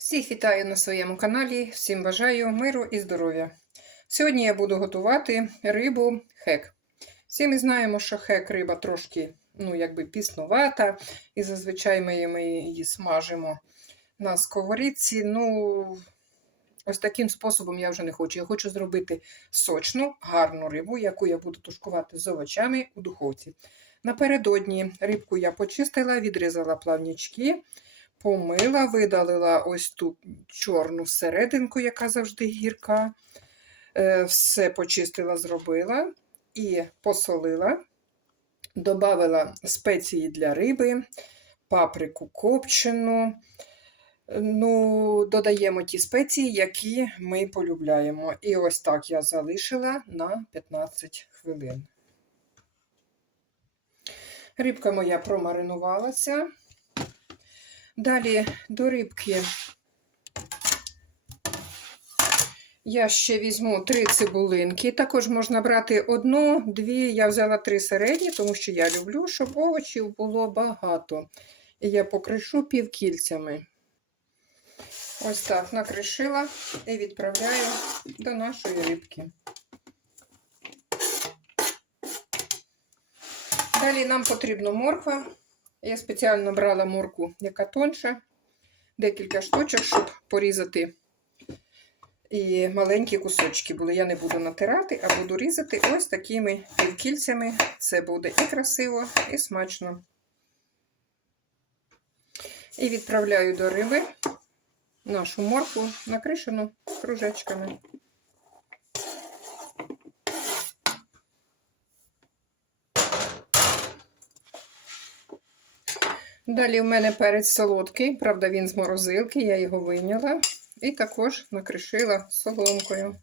Всіх вітаю на своєму каналі, всім бажаю миру і здоров'я. Сьогодні я буду готувати рибу хек. Всі ми знаємо, що хек риба трошки ну, якби піснувата, і зазвичай ми її смажимо на сковорідці. Ну, ось таким способом я вже не хочу. Я хочу зробити сочну, гарну рибу, яку я буду тушкувати з овочами у духовці. Напередодні рибку я почистила, відрізала плавнячки помила, видалила ось ту чорну серединку, яка завжди гірка. Е, Все почистила, зробила і посолила, Добавила спеції для риби, паприку копчену. Ну, Додаємо ті спеції, які ми полюбляємо. І ось так я залишила на 15 хвилин. Рибка моя промаринувалася. Далі до рибки я ще візьму три цибулинки. Також можна брати одну, дві. Я взяла три середні, тому що я люблю, щоб овочів було багато. І я покришу півкільцями. Ось так накришила і відправляю до нашої рибки. Далі нам потрібна морква. Я спеціально брала морку, яка тонша, декілька штучок, щоб порізати і маленькі кусочки були. Я не буду натирати, а буду різати ось такими півкільцями. Це буде і красиво, і смачно. І відправляю до риби нашу морку накришену кружечками. Далі в мене перець солодкий, правда, він з морозилки, я його вийняла і також накришила соломкою.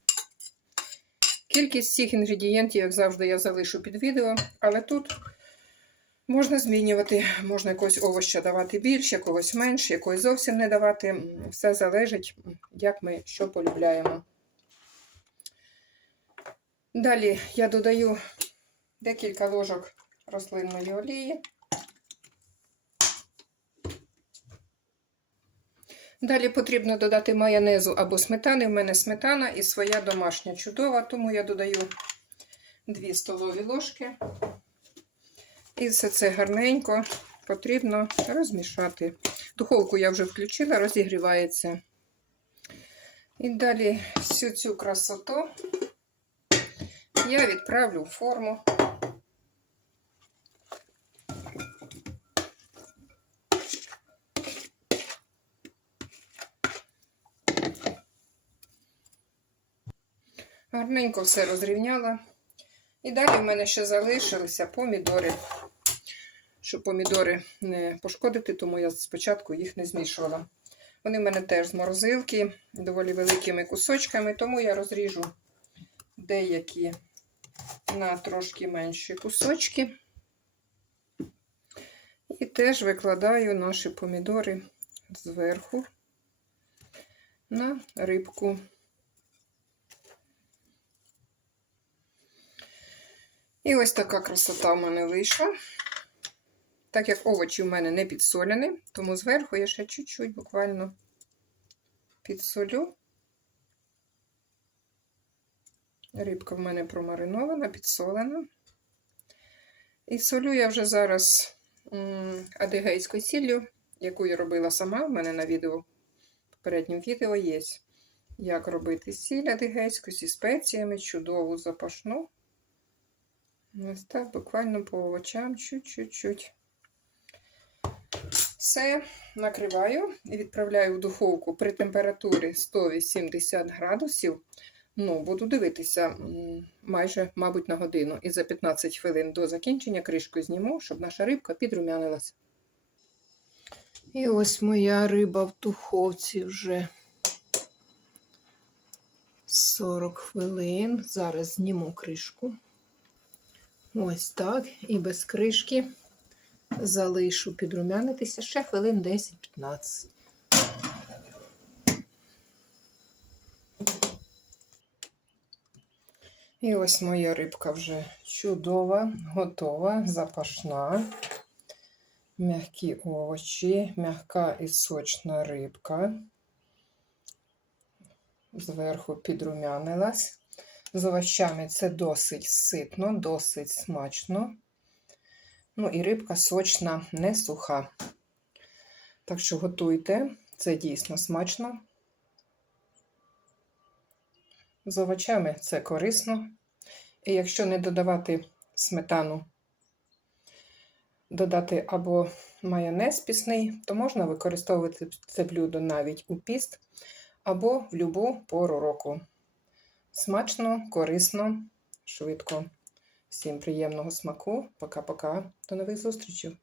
Кількість всіх інгредієнтів, як завжди, я залишу під відео, але тут можна змінювати, можна якогось овоща давати більше, якогось менше, якогось зовсім не давати. Все залежить, як ми що полюбляємо. Далі я додаю декілька ложок рослинної олії. Далі потрібно додати майонезу або сметани. У мене сметана і своя домашня чудова, тому я додаю 2 столові ложки. І все це гарненько потрібно розмішати. Духовку я вже включила, розігрівається. І далі всю цю красоту я відправлю в форму. Гарненько все розрівняла. І далі в мене ще залишилися помідори. Щоб помідори не пошкодити, тому я спочатку їх не змішувала. Вони в мене теж з морозилки, доволі великими кусочками, тому я розріжу деякі на трошки менші кусочки. І теж викладаю наші помідори зверху на рибку. І ось така красота в мене вийшла. Так як овочі в мене не підсоляні, тому зверху я ще чуть-чуть буквально підсолю. Рибка в мене промаринована, підсолена. І солю я вже зараз адигейською сіллю, яку я робила сама. У мене на відео, попередньому відео є, як робити сіль адигейську зі спеціями, чудову запашну. Ось буквально по овочам, чуть-чуть. Все, накриваю і відправляю в духовку при температурі 180 градусів. Ну, буду дивитися майже, мабуть, на годину. І за 15 хвилин до закінчення кришку зніму, щоб наша рибка підрумянилася. І ось моя риба в духовці вже 40 хвилин. Зараз зніму кришку. Ось так. І без кришки залишу підрумянитися ще хвилин 10-15. І ось моя рибка вже чудова, готова, запашна. М'які овочі, м'яка і сочна рибка. зверху підрумянилась. З овощами це досить ситно, досить смачно. Ну і рибка сочна, не суха. Так що готуйте, це дійсно смачно. З овочами це корисно. І якщо не додавати сметану, додати або майонез пісний, то можна використовувати це блюдо навіть у піст або в любу пору року. Смачно, корисно, швидко. Всім приємного смаку. Пока-пока. До нових зустрічей!